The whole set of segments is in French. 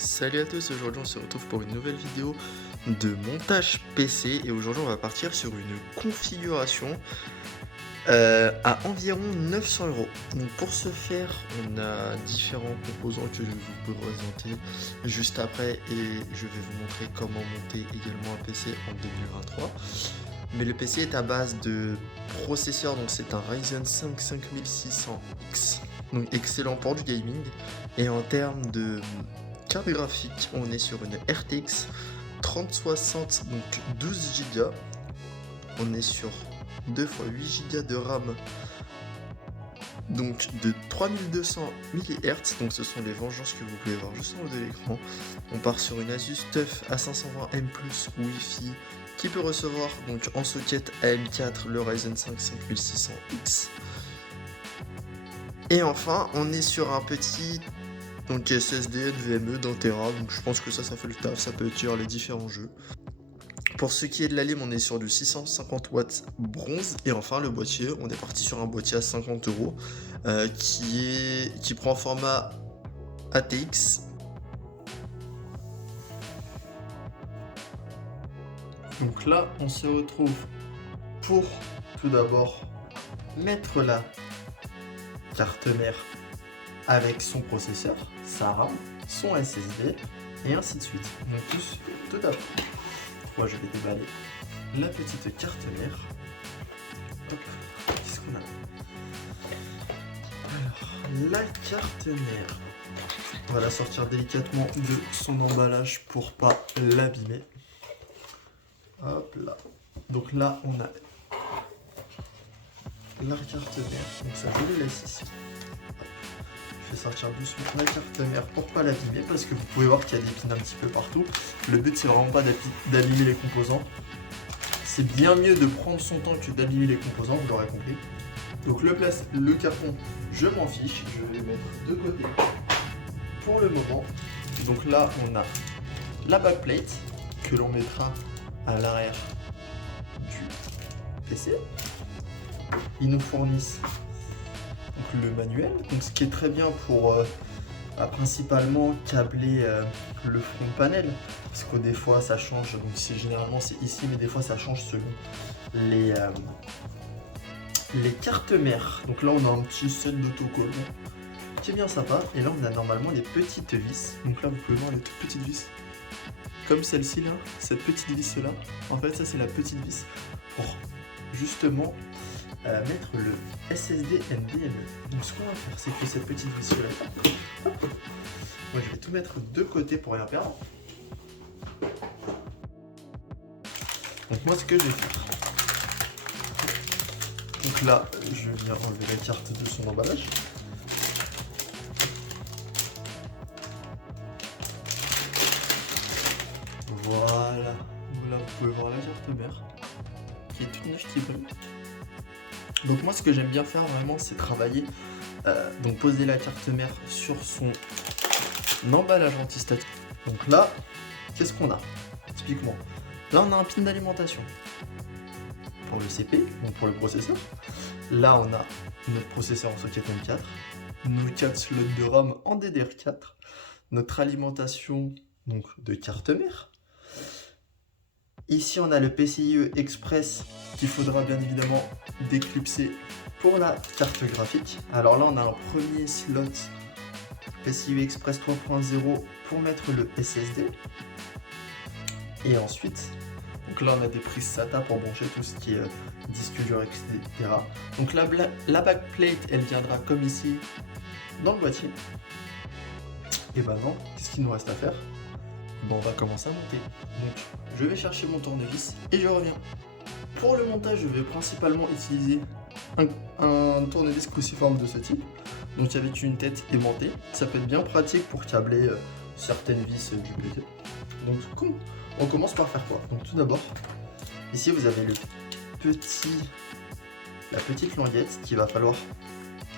Salut à tous, aujourd'hui on se retrouve pour une nouvelle vidéo de montage PC et aujourd'hui on va partir sur une configuration à environ 900 €. Donc pour ce faire, on a différents composants que je vais vous présenter juste après et je vais vous montrer comment monter également un PC en 2023. Mais le PC est à base de processeur, donc c'est un Ryzen 5 5600X, donc excellent pour du gaming. Et en termes de carte graphique, on est sur une RTX 3060, donc 12 Go. On est sur 2 x 8 Go de RAM, donc de 3200 MHz, donc ce sont les vengeances que vous pouvez voir juste en haut de l'écran. On part sur une Asus TUF A520M+ Wi-Fi qui peut recevoir donc en socket AM4 le Ryzen 5 5600X. Et enfin, on est sur un petit SSD NVMe d'un Tera, donc je pense que ça fait le taf, ça peut tenir les différents jeux. Pour ce qui est de la lime, on est sur du 650 watts bronze. Et enfin, le boîtier, on est parti sur un boîtier à 50 € qui prend format ATX. Donc là, on se retrouve pour tout d'abord mettre la carte mère avec son processeur, sa RAM, son SSD et ainsi de suite. Donc tout d'abord, moi je vais déballer la petite carte mère. Hop, qu'est-ce qu'on a? Alors, la carte mère, on va la sortir délicatement de son emballage pour pas l'abîmer. Hop là. Donc là, on a la carte mère. Donc ça, je le laisse ici. Je vais sortir doucement la carte mère pour pas l'abîmer parce que vous pouvez voir qu'il y a des pins un petit peu partout. Le but, c'est vraiment pas d'abîmer les composants. C'est bien mieux de prendre son temps que d'abîmer les composants, vous l'aurez compris. Donc le carton, je m'en fiche. Je vais le mettre de côté pour le moment. Donc là, on a la backplate que l'on mettra à l'arrière du PC. Ils nous fournissent donc le manuel, donc ce qui est très bien pour principalement câbler le front panel, parce que des fois ça change, donc généralement c'est ici, mais des fois ça change selon les cartes mères. Donc là on a un petit set d'autocollant qui est bien sympa, et là on a normalement les petites vis. Donc là vous pouvez voir les toutes petites vis comme celle-ci là, cette petite vis là, en fait ça c'est la petite vis pour justement mettre le SSD NVMe. Donc ce qu'on va faire, c'est que cette petite vis là, moi je vais tout mettre de côté pour rien perdre. Donc moi ce que je vais faire, donc là je viens enlever la carte de son emballage. Voilà, là vous pouvez voir la carte mère qui est toute neuve, qui brille. Donc moi ce que j'aime bien faire vraiment, c'est travailler, donc poser la carte mère sur son emballage anti-statique. Donc là, qu'est-ce qu'on a? Typiquement, là on a un pin d'alimentation pour le CP, donc pour le processeur. Là on a notre processeur en socket M4, nos 4 slots de RAM en DDR4, notre alimentation donc de carte mère. Ici on a le PCIe Express qu'il faudra bien évidemment déclipser pour la carte graphique. Alors là on a un premier slot PCIe Express 3.0 pour mettre le SSD. Et ensuite, donc là on a des prises SATA pour brancher tout ce qui est disque dur, etc. Donc la backplate elle viendra comme ici dans le boîtier. Et maintenant, qu'est-ce qu'il nous reste à faire? Bon, on va commencer à monter. Donc je vais chercher mon tournevis et je reviens. Pour le montage, je vais principalement utiliser un tournevis cruciforme de ce type, donc avec une tête aimantée. Ça peut être bien pratique pour câbler certaines vis dupliquées. Donc on commence par faire quoi? Donc tout d'abord, ici vous avez la petite languette qu'il va falloir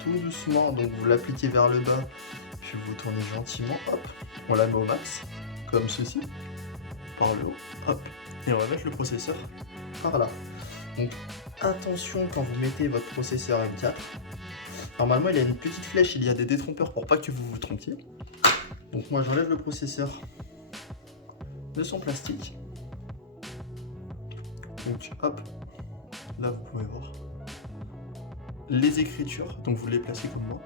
tout doucement, donc vous l'appliquez vers le bas, puis vous tournez gentiment, hop, on la met au max, comme ceci, par le haut, hop, et on va mettre le processeur par là. Donc attention quand vous mettez votre processeur M4, normalement il y a une petite flèche, il y a des détrompeurs pour pas que vous vous trompiez. Donc moi j'enlève le processeur de son plastique. Donc hop, là vous pouvez voir les écritures, donc vous les placez comme moi.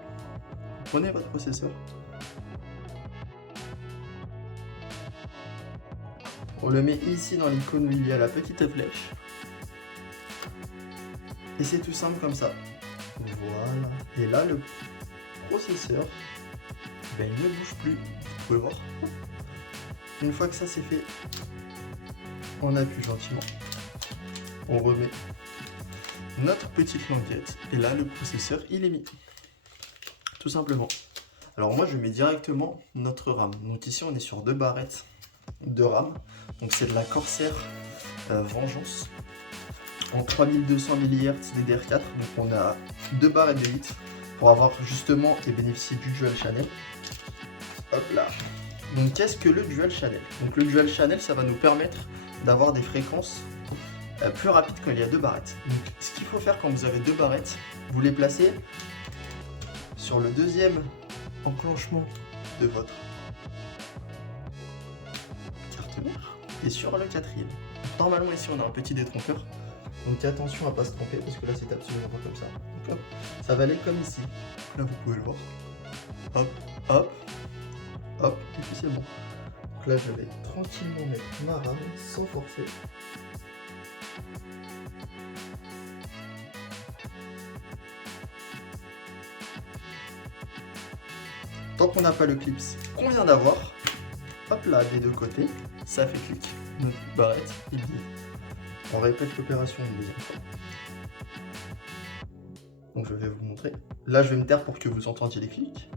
Prenez votre processeur. On le met ici dans l'icône où il y a la petite flèche. Et c'est tout simple comme ça. Voilà. Et là le processeur, ben, il ne bouge plus, vous pouvez voir. Une fois que ça c'est fait, on appuie gentiment. On remet notre petite languette et là le processeur il est mis. Tout simplement. Alors moi je mets directement notre RAM. Donc ici on est sur 2 barrettes de RAM. Donc c'est de la Corsair Vengeance en 3200 mHz DDR4. Donc on a 2 barrettes de 8 pour avoir justement et bénéficier du Dual Channel. Hop là. Donc qu'est-ce que le Dual Channel? Donc le Dual Channel ça va nous permettre d'avoir des fréquences plus rapides quand il y a 2 barrettes. Donc ce qu'il faut faire quand vous avez 2 barrettes, vous les placez sur le deuxième enclenchement de votre carte mère et sur le quatrième. Normalement ici on a un petit détrompeur, donc attention à pas se tromper parce que là c'est absolument pas comme ça. Donc hop, ça va aller comme ici. Là vous pouvez le voir. Hop, hop, hop, et puis c'est bon. Donc là je vais tranquillement mettre ma RAM sans forcer. Tant qu'on n'a pas le clips qu'on vient d'avoir, hop là, des deux côtés, ça fait clic. Notre barrette est bien. On répète l'opération une deuxième fois. Donc je vais vous montrer. Là, je vais me taire pour que vous entendiez les clics.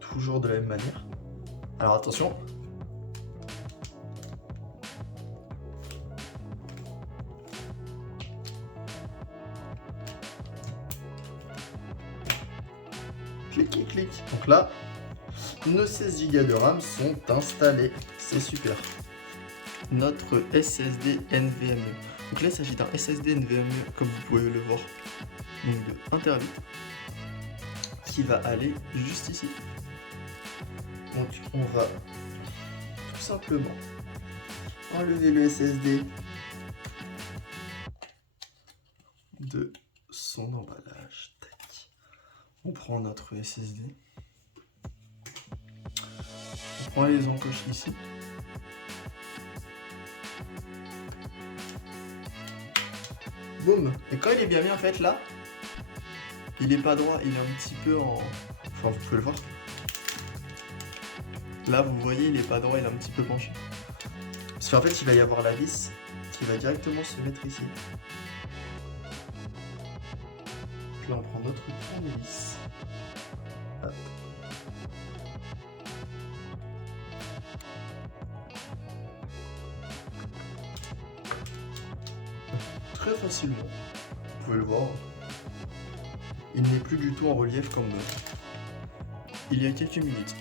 Toujours de la même manière. Alors attention. Clic, clic, clic. Donc là, nos 16 Go de RAM sont installés. C'est super. Notre SSD NVMe. Donc là, il s'agit d'un SSD NVMe, comme vous pouvez le voir, donc de 1 Tb, qui va aller juste ici. Donc on va tout simplement enlever le SSD de son emballage. Tac. On prend notre SSD. On prend les encoches ici. Boum. Et quand il est bien mis en fait là, il est pas droit, il est un petit peu en... Enfin vous pouvez le voir. Là vous voyez il est pas droit, il est un petit peu penché. Parce qu'en fait il va y avoir la vis qui va directement se mettre ici. Puis là on prend notre tournevis. Hop. Très facilement, vous pouvez le voir, il n'est plus du tout en relief comme il y a quelques minutes.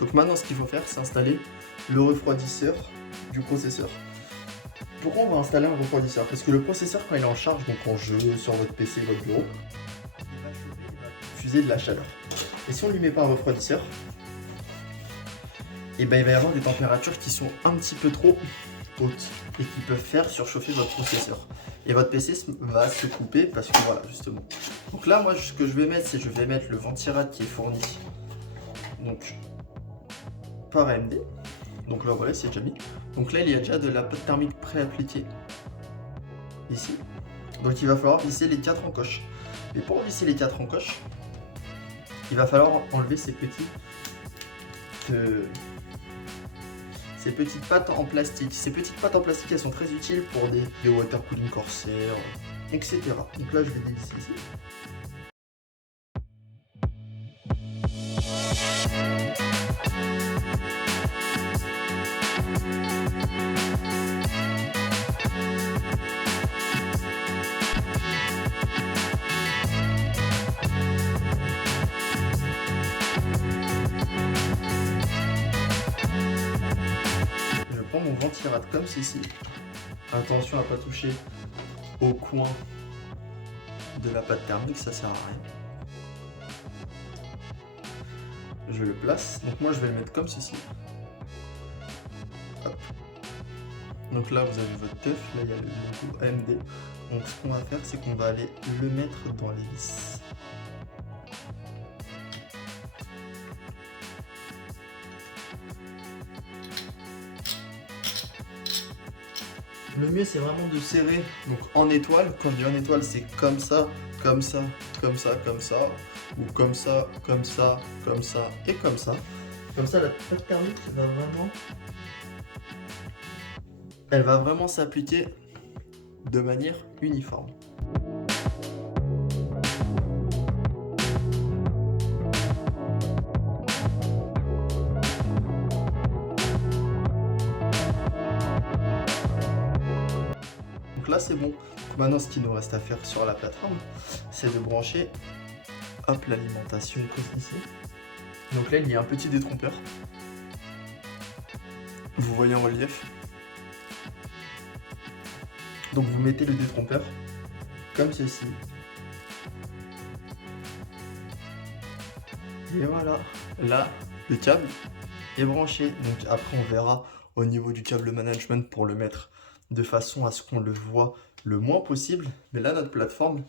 Donc maintenant ce qu'il faut faire c'est installer le refroidisseur du processeur. Pourquoi on va installer un refroidisseur? Parce que le processeur quand il est en charge, donc en jeu, sur votre PC, votre bureau, il va chauffer, il va diffuser de la chaleur. Et si on ne lui met pas un refroidisseur, et ben il va y avoir des températures qui sont un petit peu trop hautes et qui peuvent faire surchauffer votre processeur. Et votre PC va se couper parce que voilà, justement. Donc là, moi, ce que je vais mettre, c'est je vais mettre le ventirad qui est fourni donc par AMD. Donc là, voilà, c'est déjà mis. Donc là, il y a déjà de la pâte thermique pré-appliquée ici. Donc il va falloir visser les 4 encoches. Et pour visser les 4 encoches, il va falloir enlever ces petites pattes en plastique. Ces petites pattes en plastique, elles sont très utiles pour des water cooling Corsair, etc. Donc là, je vais dévisser ici. Mon ventirad comme ceci. Attention à pas toucher au coin de la pâte thermique, ça sert à rien. je le place. Donc moi je vais le mettre comme ceci. Hop. Donc là vous avez votre teuf, là il y a le logo AMD. Donc ce qu'on va faire, c'est qu'on va aller le mettre dans les vis. Le mieux c'est vraiment de serrer, donc en étoile. Quand je dis en étoile, c'est comme ça, comme ça, comme ça, comme ça, ou comme ça, comme ça, comme ça et comme ça. Comme ça, la pâte thermique elle va vraiment s'appliquer de manière uniforme. Donc là c'est bon. Maintenant ce qu'il nous reste à faire sur la plateforme, c'est de brancher l'alimentation ici. Donc là il y a un petit détrompeur. Vous voyez en relief. Donc vous mettez le détrompeur comme ceci. Et voilà, là le câble est branché. Donc après on verra au niveau du câble management pour le mettre de façon à ce qu'on le voit le moins possible. Mais là notre plateforme,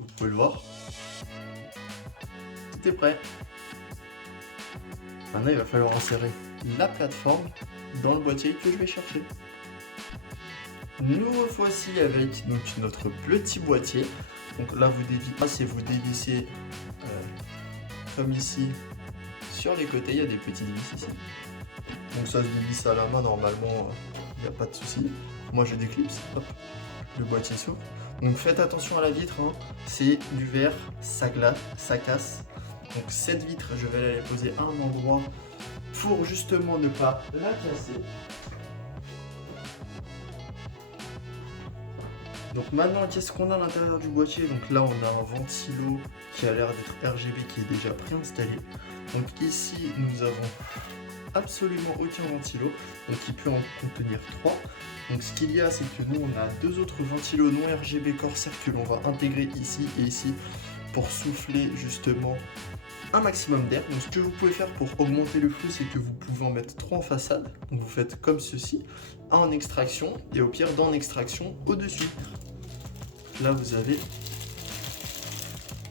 vous pouvez le voir, tout est prêt. Maintenant il va falloir insérer la plateforme dans le boîtier que je vais chercher. Nous voici avec donc, notre petit boîtier. Donc là vous dévissez comme ici sur les côtés, il y a des petites vis ici. Donc ça se dévisse à la main normalement, il n'y a pas de souci. Moi je déclipse, hop, le boîtier s'ouvre. Donc faites attention à la vitre, hein. C'est du verre, ça glace, ça casse. Donc cette vitre, je vais la poser à un endroit pour justement ne pas la casser. Donc maintenant, qu'est-ce qu'on a à l'intérieur du boîtier? Donc là, on a un ventilo qui a l'air d'être RGB qui est déjà préinstallé. Donc ici, nous avons absolument aucun ventilo, donc il peut en contenir 3. Donc ce qu'il y a, c'est que nous, on a deux autres ventilos non RGB Corsair que l'on va intégrer ici et ici pour souffler justement un maximum d'air. Donc ce que vous pouvez faire pour augmenter le flux, c'est que vous pouvez en mettre 3 en façade. Donc vous faites comme ceci, un en extraction et au pire d'un en extraction au-dessus. Là vous avez,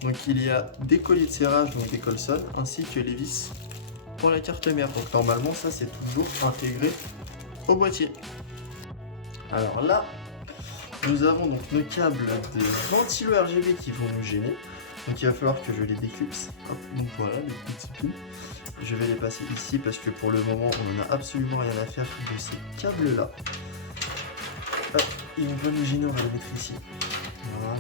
donc il y a des colliers de serrage, donc des colsons, ainsi que les vis pour la carte mère. Donc normalement ça c'est toujours intégré au boîtier. Alors là, nous avons donc nos câbles de ventilo RGB qui vont nous gêner. Donc il va falloir que je les déclipse. Hop, donc voilà les petits pins. Je vais les passer ici parce que pour le moment on n'en a absolument rien à faire de ces câbles là. Hop, ils vont pas nous gêner, on va les mettre ici. Voilà.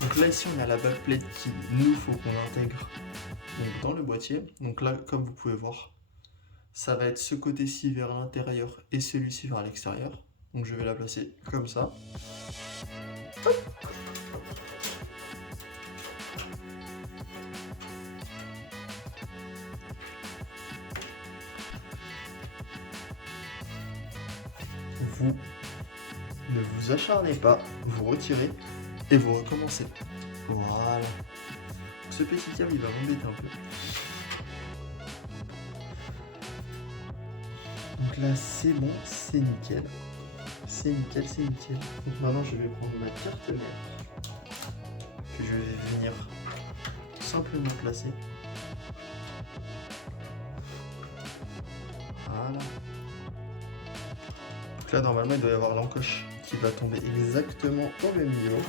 Donc là ici on a la backplate qu'il nous faut qu'on intègre donc, dans le boîtier. Donc là comme vous pouvez voir, ça va être ce côté-ci vers l'intérieur et celui-ci vers l'extérieur. Donc je vais la placer comme ça. Hop. Vous ne vous acharnez pas, vous retirez et vous recommencez. Voilà. Ce petit câble il va m'embêter un peu. Donc là c'est bon, c'est nickel. C'est nickel, c'est nickel. Donc maintenant je vais prendre ma carte mère que je vais venir simplement placer. Voilà. Donc là normalement il doit y avoir l'encoche qui va tomber exactement au même niveau.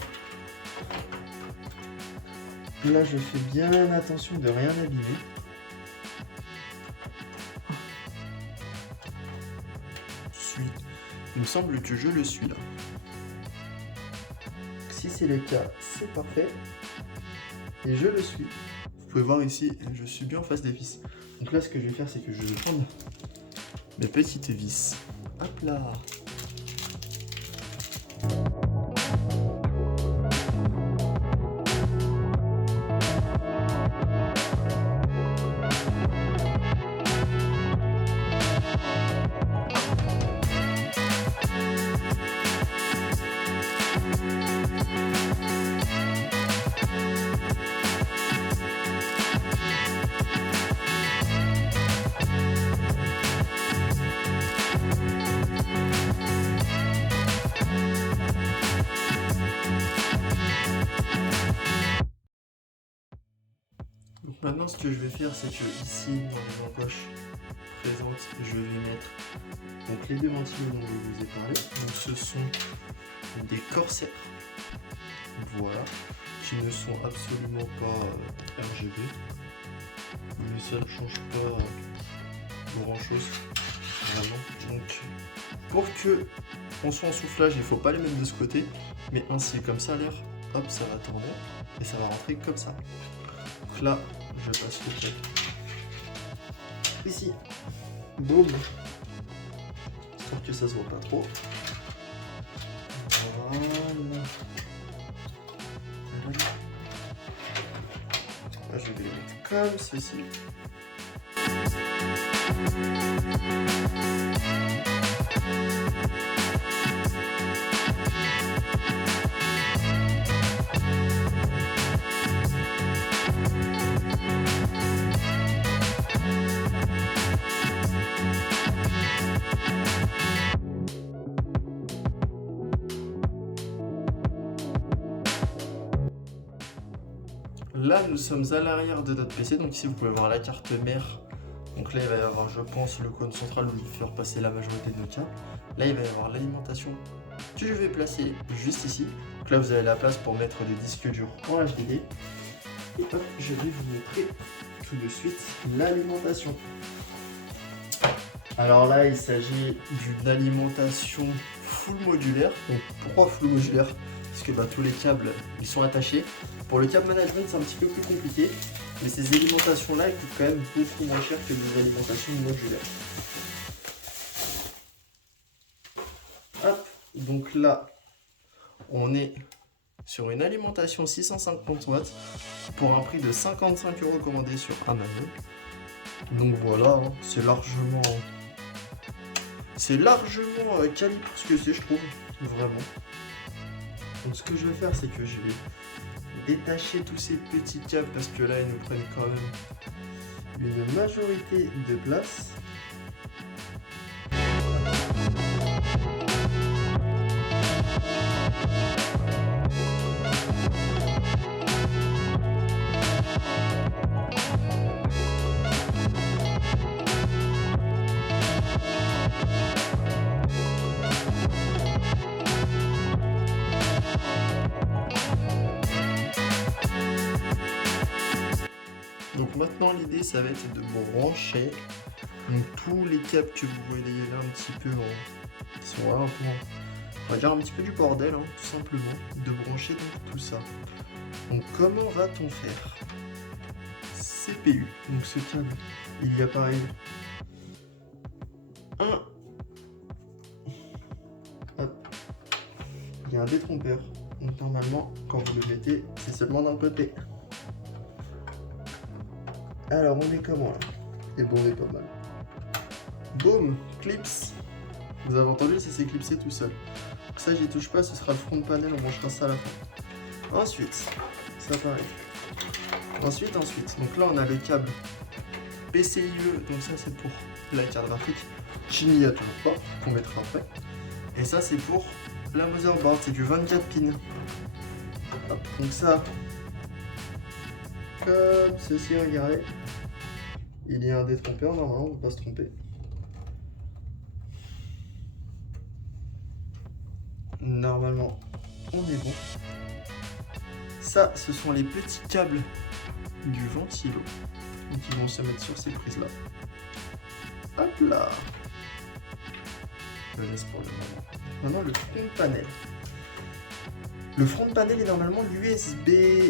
Là je fais bien attention de rien abîmer. Il me semble que je le suis là. Si c'est le cas, c'est parfait. Et je le suis. Vous pouvez voir ici, je suis bien en face des vis. Donc là ce que je vais faire, c'est que je vais prendre mes petites vis. Hop là. Maintenant, ce que je vais faire, c'est que ici, dans les encoches présentes, je vais mettre donc les deux ventilos dont je vous ai parlé. Donc ce sont des corsaires, voilà, qui ne sont absolument pas RGB, mais ça ne change pas grand chose, vraiment. Donc pour que on soit en soufflage, il ne faut pas les mettre de ce côté, mais ainsi, comme ça, l'air, hop, ça va tourner et ça va rentrer comme ça. Donc là, je passe le trait ici, boum, histoire que ça se voit pas trop. Voilà. Là, je vais les mettre comme ceci. Là, nous sommes à l'arrière de notre PC, donc ici vous pouvez voir la carte mère. Donc là, il va y avoir, je pense, le cône central où il va faire passer la majorité de nos câbles. Là, il va y avoir l'alimentation que je vais placer juste ici. Donc là, vous avez la place pour mettre des disques durs en HDD. Et hop, je vais vous montrer tout de suite l'alimentation. Alors là, il s'agit d'une alimentation full modulaire. Donc pourquoi full modulaire? Parce que tous les câbles, ils sont attachés. Pour le câble management, c'est un petit peu plus compliqué, mais ces alimentations-là, elles coûtent quand même beaucoup moins cher que des alimentations modulaires. Hop, donc là, on est sur une alimentation 650 watts pour un prix de 55 € commandé sur Amazon. Donc voilà, hein, c'est largement quali pour ce que c'est, je trouve, vraiment. Donc ce que je vais faire, c'est que je vais détacher tous ces petits câbles parce que là ils nous prennent quand même une majorité de place. Donc maintenant l'idée ça va être de brancher donc, tous les câbles que vous voyez là un petit peu qui sont là un peu on va dire un petit peu du bordel, hein, tout simplement, de brancher donc tout ça. Donc comment va-t-on faire? CPU, donc ce câble, il y a pareil il y a un détrompeur, donc normalement quand vous le mettez c'est seulement d'un côté. Alors on est comment là? Et bon, on est pas mal. Boum, clips. Vous avez entendu, ça s'est clipsé tout seul. Donc ça j'y touche pas, ce sera le front panel, on branchera ça à la fin. Ensuite, ça pareil. Ensuite, donc là on a le câble PCIe, donc ça c'est pour la carte graphique qui n'y a toujours pas, qu'on mettra après. Et ça c'est pour la motherboard, c'est du 24 pins. Hop, donc ça, comme ceci, regardez. Il y a un détrompeur, normalement, on ne va pas se tromper. Normalement, on est bon. Ça, ce sont les petits câbles du ventilo qui vont se mettre sur ces prises-là. Hop là. Je laisse pour le moment. Maintenant, le front panel. Le front panel est normalement l'USB.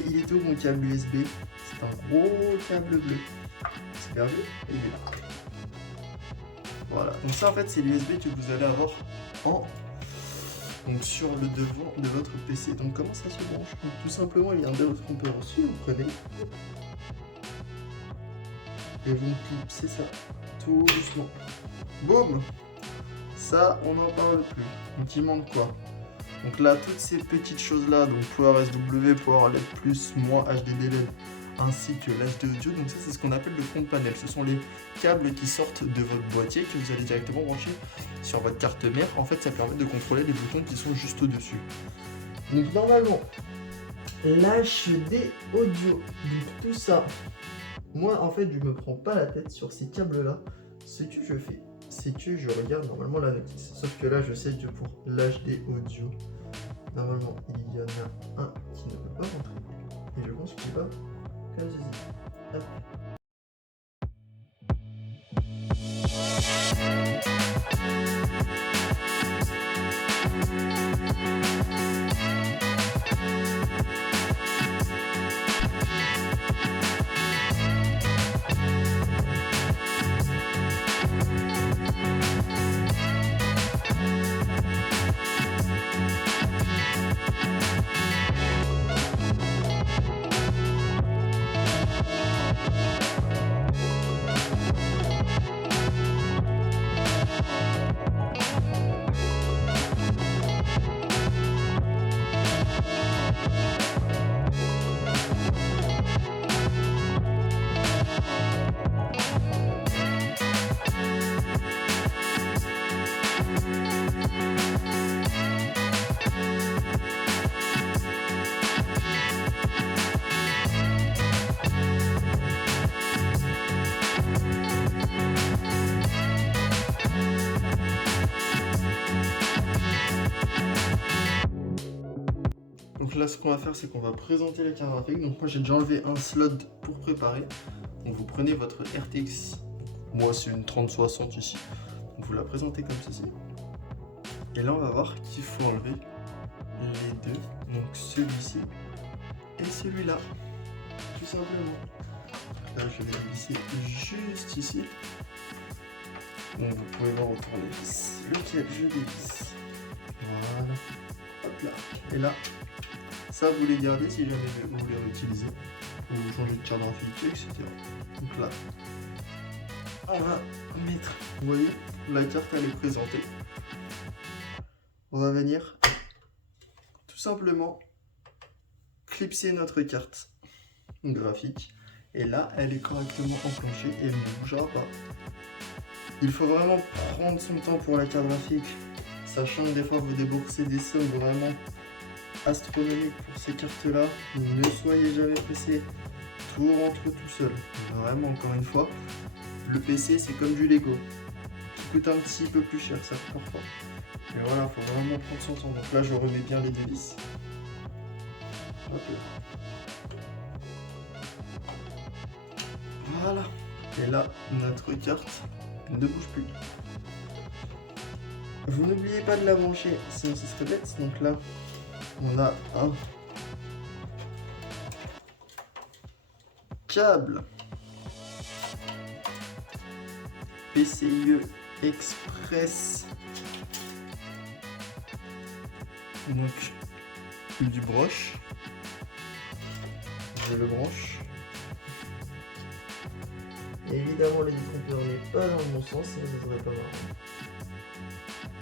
Il est où mon câble USB? C'est un gros câble bleu. C'est perdu et il est là. Voilà. Donc ça en fait c'est l'USB que vous allez avoir donc sur le devant de votre PC. Donc comment ça se branche? Donc, tout simplement il y a un détrompeur aussi, vous prenez et vous clipsez ça tout doucement. Boum. Ça on n'en parle plus. Donc il manque quoi? Donc là toutes ces petites choses là, donc Power SW, Power LED+, moins HDD LED, ainsi que l'HD audio, donc ça c'est ce qu'on appelle le front panel. Ce sont les câbles qui sortent de votre boîtier que vous allez directement brancher sur votre carte mère. En fait ça permet de contrôler les boutons qui sont juste au-dessus. Donc normalement, l'HD audio, donc tout ça, Moi, en fait, je me prends pas la tête sur ces câbles-là. Ce que je fais, c'est que je regarde normalement la notice. Sauf que là, je sais que pour l'HD audio, normalement, il y en a un qui ne peut pas rentrer. Et je pense qu'il va comme ceci. Hop. Donc là, ce qu'on va faire, c'est qu'on va présenter la carte graphique. Donc moi, j'ai déjà enlevé un slot pour préparer. Donc vous prenez votre RTX. Moi, c'est une 3060 ici. Donc vous la présentez comme ceci. Et là, on va voir qu'il faut enlever les deux. Donc celui-ci et celui-là. Tout simplement. Là, je vais les visser juste ici. Donc vous pouvez voir autour les vis. Lequel je dévisse. Voilà. Hop là. Et là, ça vous les gardez si jamais vous voulez l'utiliser. Ou vous changez de carte graphique, etc. Donc là, on va mettre, vous voyez, la carte elle est présentée. On va venir tout simplement clipser notre carte graphique. Et là, elle est correctement enclenchée et elle ne bougera pas. Il faut vraiment prendre son temps pour la carte graphique, sachant que des fois vous déboursez des sommes vraiment astronomiques pour ces cartes-là. Ne soyez jamais pressé, tout rentre tout seul. Vraiment, encore une fois, le PC c'est comme du Lego, qui coûte un petit peu plus cher, ça coûte parfois. Mais voilà, il faut vraiment prendre son temps. Donc là, je remets bien les deux vis. Hop là. Voilà. Et là, notre carte ne bouge plus. Vous n'oubliez pas de la brancher, sinon ce serait bête. Donc là, on a un câble PCIe Express. Donc, du broche. Je le branche. Et évidemment, le détrompeur n'est pas dans le bon sens, sinon ça serait pas marrant.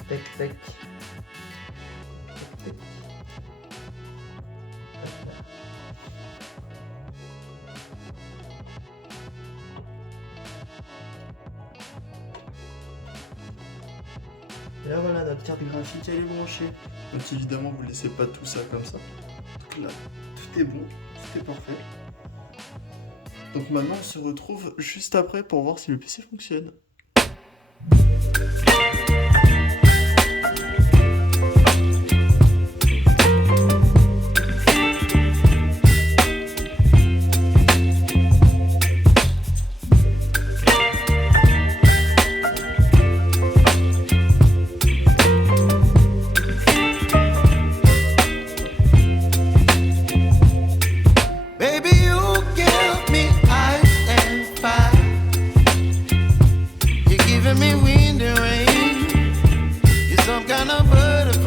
Tac, tac. Tac, tac. Hop là. Et là, voilà, notre carte graphique, elle est branchée. Donc évidemment, vous ne laissez pas tout ça comme ça. Donc là, tout est bon, tout est parfait. Donc maintenant, on se retrouve juste après pour voir si le PC fonctionne. Me wind and rain, you're some kind of bird.